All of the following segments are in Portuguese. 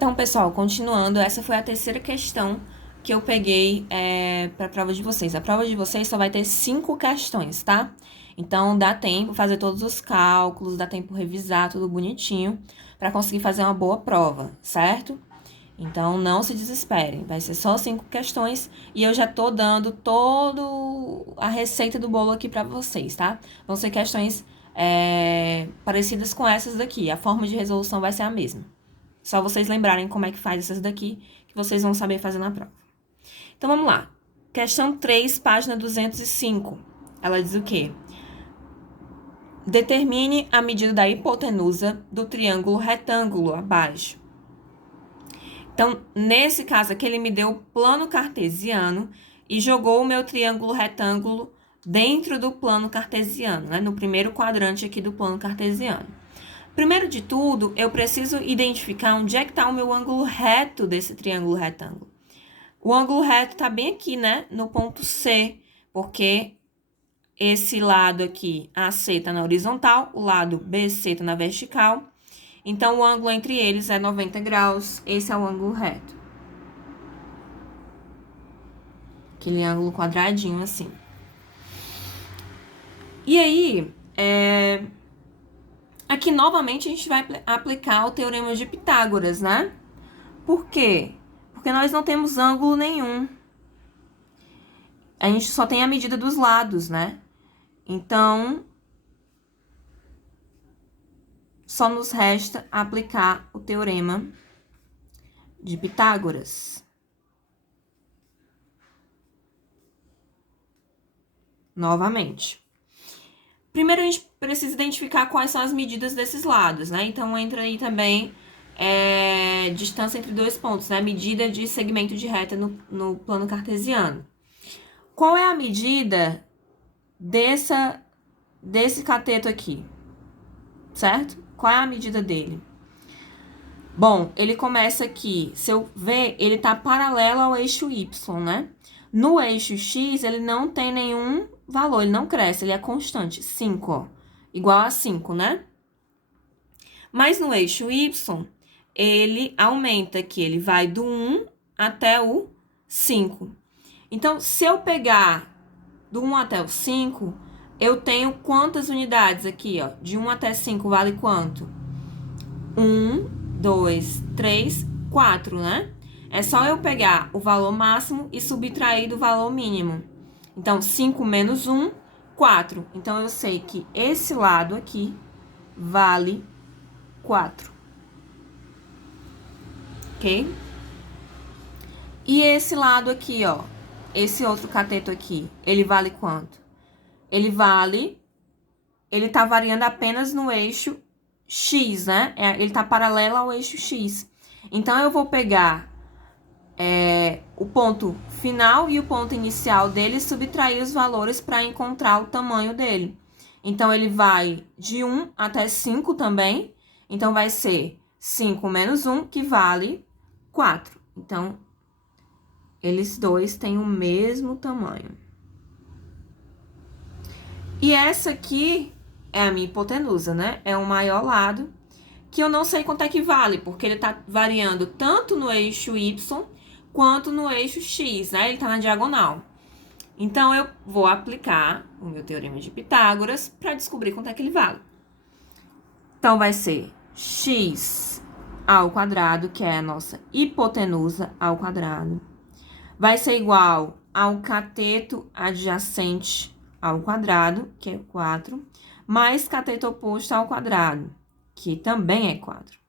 Então, pessoal, continuando, essa foi a terceira questão que eu peguei para a prova de vocês. A prova de vocês só vai ter 5 questões, tá? Então, dá tempo fazer todos os cálculos, dá tempo revisar tudo bonitinho para conseguir fazer uma boa prova, certo? Então, não se desesperem, vai ser só 5 questões e eu já tô dando toda a receita do bolo aqui para vocês, tá? Vão ser questões parecidas com essas daqui, a forma de resolução vai ser a mesma. Só vocês lembrarem como é que faz essas daqui, que vocês vão saber fazer na prova. Então, vamos lá. Questão 3, página 205. Ela diz o quê? Determine a medida da hipotenusa do triângulo retângulo abaixo. Então, nesse caso aqui, ele me deu o plano cartesiano e jogou o meu triângulo retângulo dentro do plano cartesiano, né? No primeiro quadrante aqui do plano cartesiano. Primeiro de tudo, eu preciso identificar onde é que está o meu ângulo reto desse triângulo retângulo. O ângulo reto está bem aqui, né? No ponto C, porque esse lado aqui, AC, está na horizontal, o lado BC está na vertical. Então, o ângulo entre eles é 90 graus. Esse é o ângulo reto. Aquele ângulo quadradinho assim. E aí, aqui, novamente, a gente vai aplicar o teorema de Pitágoras, né? Por quê? Porque nós não temos ângulo nenhum. A gente só tem a medida dos lados, né? Então, só nos resta aplicar o teorema de Pitágoras. Novamente. Primeiro, a gente precisa identificar quais são as medidas desses lados, né? Então, entra aí também distância entre dois pontos, né? Medida de segmento de reta no plano cartesiano. Qual é a medida desse cateto aqui? Certo? Qual é a medida dele? Bom, ele começa aqui. Se eu ver, ele tá paralelo ao eixo Y, né? No eixo X, ele não tem nenhum valor, ele não cresce, ele é constante. 5, ó. Igual a 5, né? Mas no eixo Y, ele aumenta aqui, ele vai do 1 até o 5. Então, se eu pegar do 1 até o 5, eu tenho quantas unidades aqui, ó? De 1 até 5 vale quanto? 1, 2, 3, 4, né? É só eu pegar o valor máximo e subtrair do valor mínimo. Então, 5 menos 1, 4. Então, eu sei que esse lado aqui vale 4. Ok? E esse lado aqui, ó. Esse outro cateto aqui, ele vale quanto? Ele tá variando apenas no eixo X, né? Ele tá paralelo ao eixo X. Então, eu vou pegar o ponto final e o ponto inicial dele e subtrair os valores para encontrar o tamanho dele. Então, ele vai de 1 até 5 também. Então, vai ser 5 menos 1, que vale 4. Então, eles dois têm o mesmo tamanho. E essa aqui é a minha hipotenusa, né? É o maior lado, que eu não sei quanto é que vale, porque ele tá variando tanto no eixo Y quanto no eixo X, né? Ele tá na diagonal. Então, eu vou aplicar o meu teorema de Pitágoras para descobrir quanto é que ele vale. Então, vai ser x ao quadrado, que é a nossa hipotenusa ao quadrado, vai ser igual ao cateto adjacente ao quadrado, que é 4, mais cateto oposto ao quadrado, que também é 4.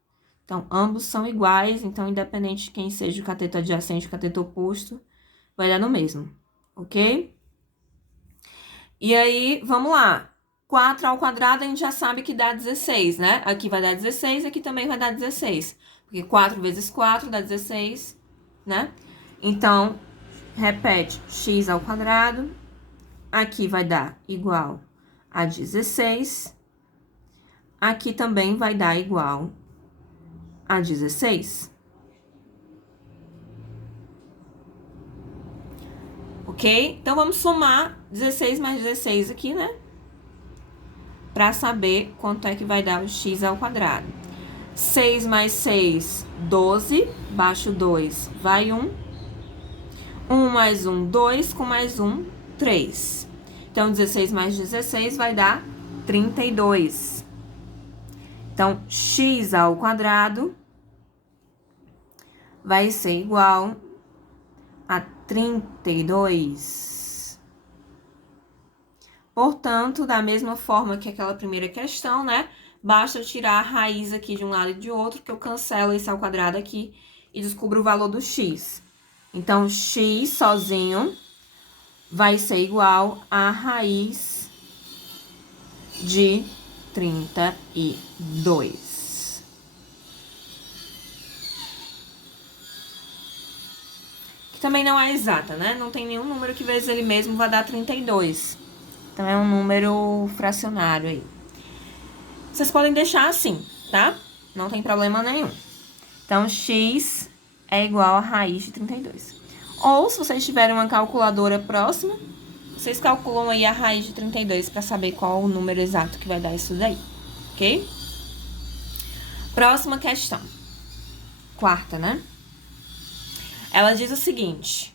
Então, ambos são iguais, então, independente de quem seja o cateto adjacente e o cateto oposto, vai dar no mesmo, ok? E aí, vamos lá. 4 ao quadrado, a gente já sabe que dá 16, né? Aqui vai dar 16, aqui também vai dar 16. Porque 4 vezes 4 dá 16, né? Então, repete, x ao quadrado. Aqui vai dar igual a 16. Aqui também vai dar igual a 16. Ok? Então, vamos somar 16 mais 16 aqui, né? Para saber quanto é que vai dar o x ao quadrado. 6 mais 6, 12. Baixo 2, vai 1. 1 mais 1, 2. Com mais 1, 3. Então, 16 mais 16 vai dar 32. Então, x ao quadrado vai ser igual a 32. Portanto, da mesma forma que aquela primeira questão, né? Basta eu tirar a raiz aqui de um lado e de outro, que eu cancelo esse ao quadrado aqui e descubro o valor do x. Então, x sozinho vai ser igual a raiz de 32. Que também não é exata, né? Não tem nenhum número que vezes ele mesmo vai dar 32. Então, é um número fracionário aí. Vocês podem deixar assim, tá? Não tem problema nenhum. Então, x é igual a raiz de 32. Ou, se vocês tiverem uma calculadora próxima, vocês calculam aí a raiz de 32 para saber qual o número exato que vai dar isso daí, ok? Próxima questão. Quarta, né? Ela diz o seguinte: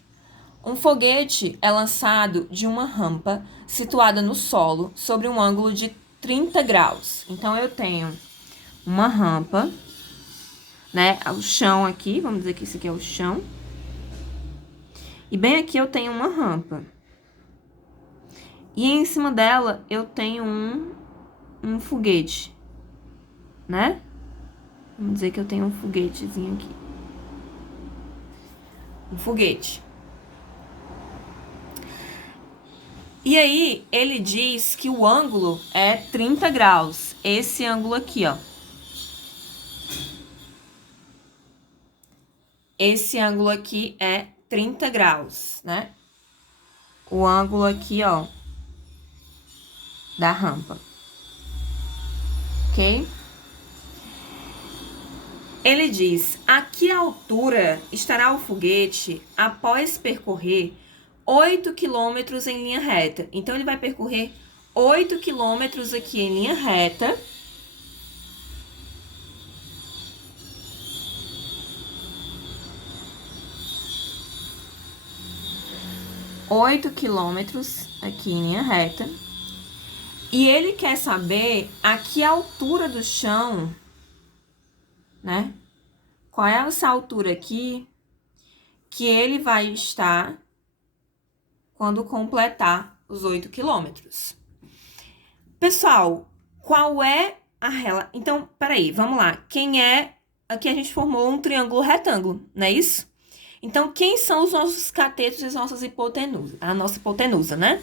um foguete é lançado de uma rampa situada no solo sobre um ângulo de 30 graus. Então, eu tenho uma rampa, né? O chão aqui, vamos dizer que isso aqui é o chão. E bem aqui eu tenho uma rampa. E em cima dela eu tenho um foguete, né? Vamos dizer que eu tenho um foguetezinho aqui. Um foguete. E aí, ele diz que o ângulo é 30 graus. Esse ângulo aqui, ó. Esse ângulo aqui é 30 graus, né? O ângulo aqui, ó, da rampa. Ok? Ele diz: a que altura estará o foguete após percorrer 8 quilômetros em linha reta? Então, ele vai percorrer 8 quilômetros aqui em linha reta. Oito quilômetros aqui em linha reta. E ele quer saber a que altura do chão, né? Qual é essa altura aqui que ele vai estar quando completar os 8 quilômetros. Pessoal, qual é a relação? Então, peraí, vamos lá. Quem é... Aqui a gente formou um triângulo retângulo, não é isso? Então, quem são os nossos catetos e as nossas hipotenusas? A nossa hipotenusa, né?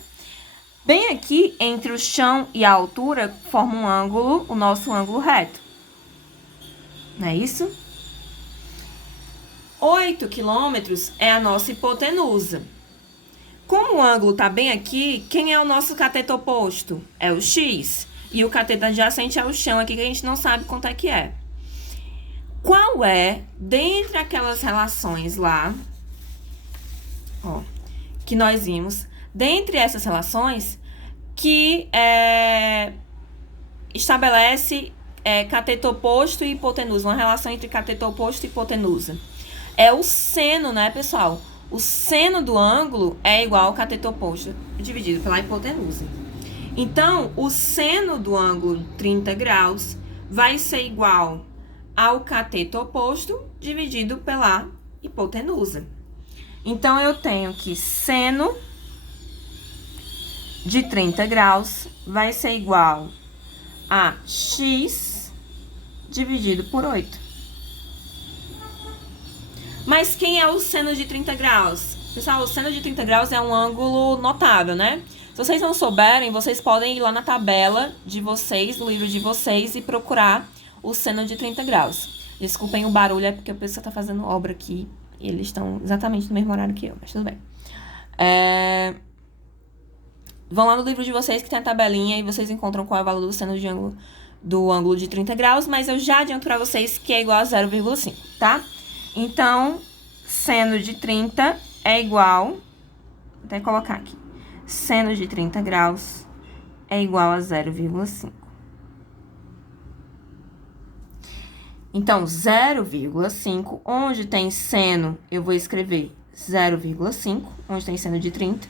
Bem aqui, entre o chão e a altura, forma um ângulo, o nosso ângulo reto. Não é isso? 8 quilômetros é a nossa hipotenusa. Como o ângulo está bem aqui, quem é o nosso cateto oposto? É o x. E o cateto adjacente é o chão aqui, que a gente não sabe quanto é que é. Qual é, dentre aquelas relações lá, ó, que nós vimos, dentre essas relações, que estabelece cateto oposto e hipotenusa, uma relação entre cateto oposto e hipotenusa? É o seno, né, pessoal? O seno do ângulo é igual ao cateto oposto, dividido pela hipotenusa. Então, o seno do ângulo 30 graus vai ser igual ao cateto oposto dividido pela hipotenusa. Então, eu tenho que seno de 30 graus vai ser igual a x dividido por 8. Mas quem é o seno de 30 graus? Pessoal, o seno de 30 graus é um ângulo notável, né? Se vocês não souberem, vocês podem ir lá na tabela de vocês, no livro de vocês, e procurar o seno de 30 graus. Desculpem o barulho, é porque a pessoa tá fazendo obra aqui e eles estão exatamente no mesmo horário que eu, mas tudo bem. Vão lá no livro de vocês que tem a tabelinha e vocês encontram qual é o valor do seno do ângulo de 30 graus, mas eu já adianto pra vocês que é igual a 0,5, tá? Então, seno de 30 é igual... Vou até colocar aqui. Seno de 30 graus é igual a 0,5. Então, 0,5, onde tem seno, eu vou escrever 0,5, onde tem seno de 30.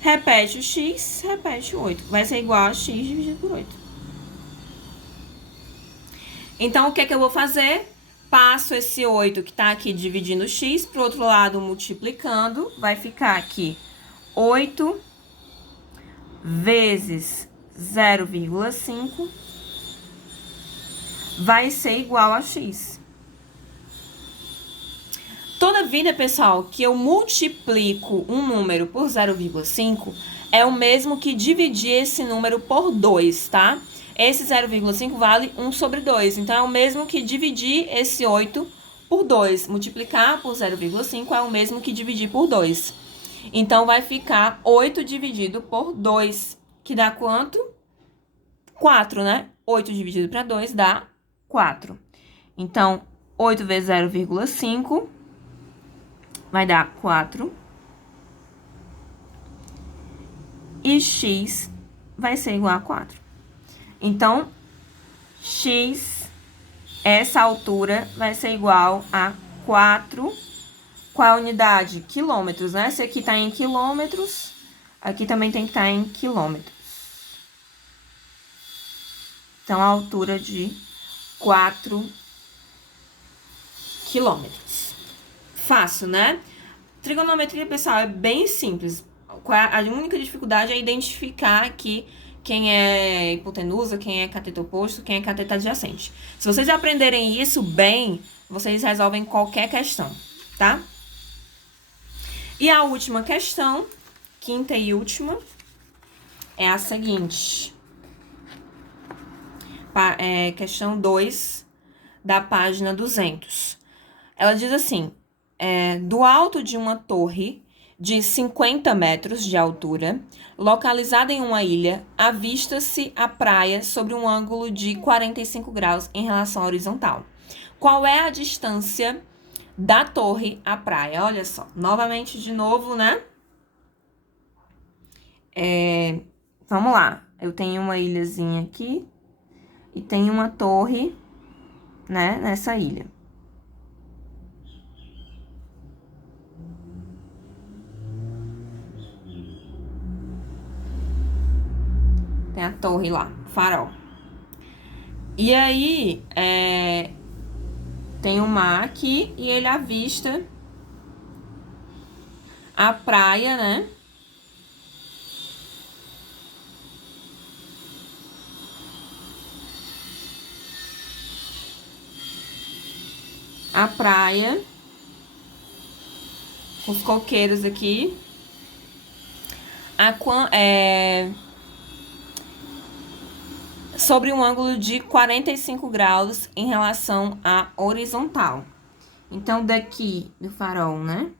Repete o x, repete o 8. Vai ser igual a x dividido por 8. Então, o que é que eu vou fazer? Passo esse 8 que tá aqui dividindo o x pro outro lado multiplicando. Vai ficar aqui 8 vezes 0,5 vai ser igual a x. Toda vida, pessoal, que eu multiplico um número por 0,5 é o mesmo que dividir esse número por 2, tá? Esse 0,5 vale 1 sobre 2. Então, é o mesmo que dividir esse 8 por 2. Multiplicar por 0,5 é o mesmo que dividir por 2. Então, vai ficar 8 dividido por 2, que dá quanto? 4, né? 8 dividido para 2 dá 4. Então, 8 vezes 0,5 vai dar 4. E x vai ser igual a 4. Então, x, essa altura vai ser igual a 4. Qual é a unidade? Quilômetros, né? Esse aqui tá em quilômetros, aqui também tem que estar em quilômetros. Então, a altura de 4 quilômetros. Fácil, né? Trigonometria, pessoal, é bem simples. A única dificuldade é identificar aqui quem é hipotenusa, quem é cateto oposto, quem é cateto adjacente. Se vocês aprenderem isso bem, vocês resolvem qualquer questão, tá? E a última questão, quinta e última, é a seguinte. Questão 2 da página 200. Ela diz assim, do alto de uma torre de 50 metros de altura, localizada em uma ilha, avista-se a praia sobre um ângulo de 45 graus em relação à horizontal. Qual é a distância da torre à praia? Olha só, novamente de novo, né? Vamos lá, eu tenho uma ilhazinha aqui e tenho uma torre, né, nessa ilha. Tem a torre lá, farol. E aí, tem o mar aqui e ele avista a praia, né? A praia. Os coqueiros aqui. Sobre um ângulo de 45 graus em relação à horizontal. Então, daqui do farol, né?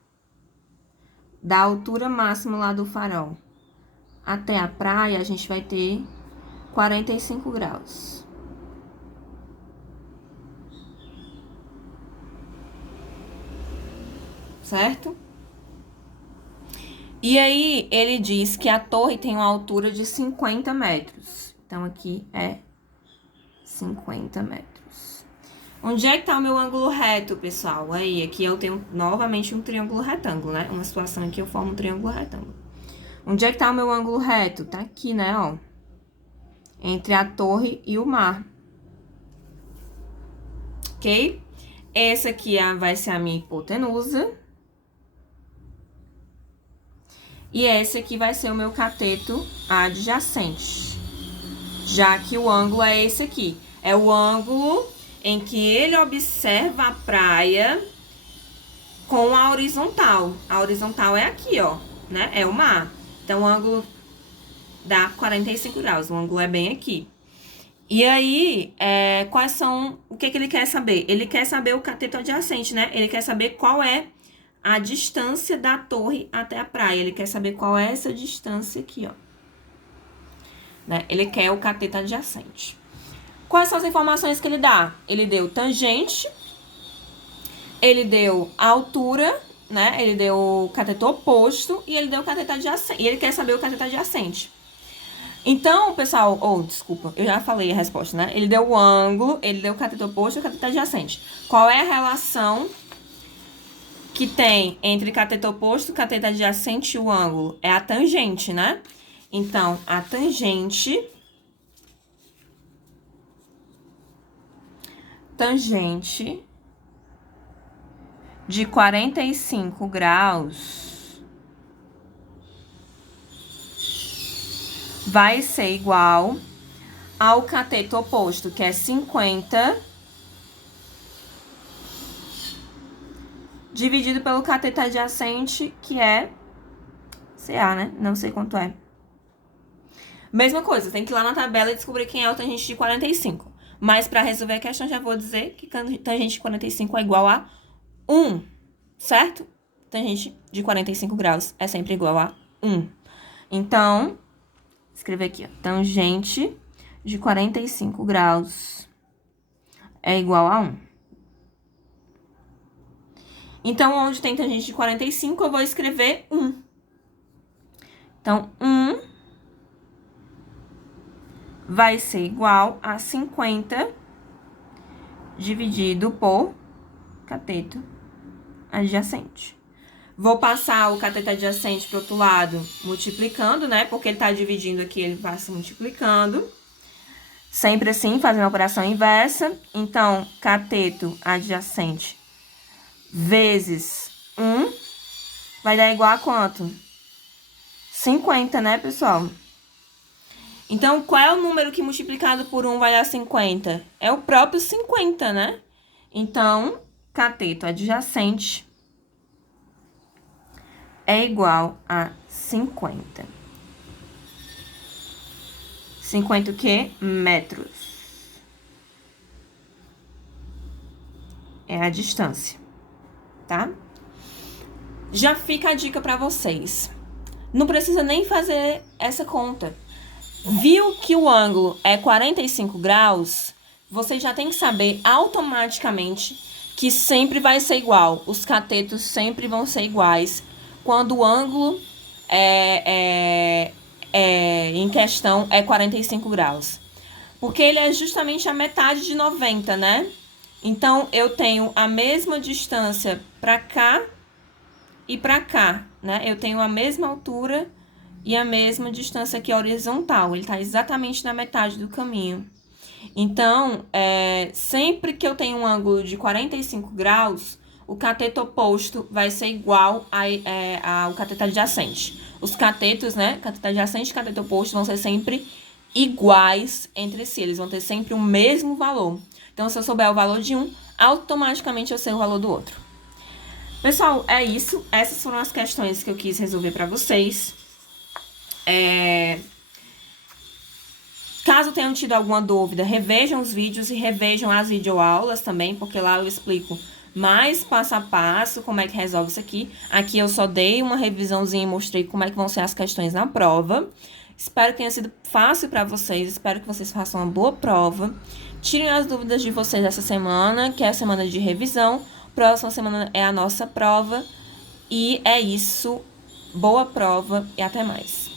Da altura máxima lá do farol até a praia, a gente vai ter 45 graus. Certo? E aí, ele diz que a torre tem uma altura de 50 metros. Então, aqui é 50 metros. Onde é que tá o meu ângulo reto, pessoal? Aí, aqui eu tenho novamente um triângulo retângulo, né? Uma situação em que eu formo um triângulo retângulo. Onde é que tá o meu ângulo reto? Tá aqui, né, ó. Entre a torre e o mar. Ok? Essa aqui vai ser a minha hipotenusa. E esse aqui vai ser o meu cateto adjacente. Já que o ângulo é esse aqui. É o ângulo em que ele observa a praia com a horizontal. A horizontal é aqui, ó, né? É o mar. Então, o ângulo dá 45 graus. O ângulo é bem aqui. E aí, quais são... O que ele quer saber? Ele quer saber o cateto adjacente, né? Ele quer saber qual é a distância da torre até a praia. Ele quer saber qual é essa distância aqui, ó. Né? Ele quer o cateto adjacente. Quais são as informações que ele dá? Ele deu tangente, ele deu altura, né? Ele deu o cateto oposto e ele deu o cateto adjacente. E ele quer saber o cateto adjacente. Então, pessoal, desculpa, eu já falei a resposta, né? Ele deu o ângulo, ele deu o cateto oposto e o cateto adjacente. Qual é a relação que tem entre cateto oposto, cateto adjacente e o ângulo? É a tangente, né? Então, a tangente de 45 graus vai ser igual ao cateto oposto, que é 50, dividido pelo cateto adjacente, que é CA, né? Não sei quanto é. Mesma coisa, tem que ir lá na tabela e descobrir quem é o tangente de 45. Mas para resolver a questão, já vou dizer que tangente de 45 é igual a 1, certo? Tangente de 45 graus é sempre igual a 1. Então, escrever aqui, ó, tangente de 45 graus é igual a 1. Então, onde tem tangente de 45, eu vou escrever 1. Então, 1 vai ser igual a 50 dividido por cateto adjacente. Vou passar o cateto adjacente para o outro lado multiplicando, né? Porque ele está dividindo aqui, ele passa multiplicando. Sempre assim, fazendo a operação inversa. Então, cateto adjacente vezes 1 vai dar igual a quanto? 50, né, pessoal? Então, qual é o número que multiplicado por 1 vai dar 50? É o próprio 50, né? Então, cateto adjacente é igual a 50. 50 o quê? Metros. É a distância, tá? Já fica a dica para vocês. Não precisa nem fazer essa conta. Viu que o ângulo é 45 graus? Você já tem que saber automaticamente que sempre vai ser igual. Os catetos sempre vão ser iguais quando o ângulo em questão é 45 graus. Porque ele é justamente a metade de 90, né? Então, eu tenho a mesma distância para cá e para cá, né? Eu tenho a mesma altura e a mesma distância aqui horizontal. Ele está exatamente na metade do caminho. Então, sempre que eu tenho um ângulo de 45 graus, o cateto oposto vai ser igual ao cateto adjacente. Os catetos, né? Cateto adjacente e cateto oposto vão ser sempre iguais entre si. Eles vão ter sempre o mesmo valor. Então, se eu souber o valor de um, automaticamente eu sei o valor do outro. Pessoal, é isso. Essas foram as questões que eu quis resolver para vocês. Caso tenham tido alguma dúvida, revejam os vídeos e revejam as videoaulas também, porque lá eu explico mais passo a passo como é que resolve isso aqui. Aqui eu só dei uma revisãozinha e mostrei como é que vão ser as questões na prova. Espero que tenha sido fácil para vocês, espero que vocês façam uma boa prova. Tirem as dúvidas de vocês essa semana, que é a semana de revisão. Próxima semana é a nossa prova. E é isso. Boa prova e até mais.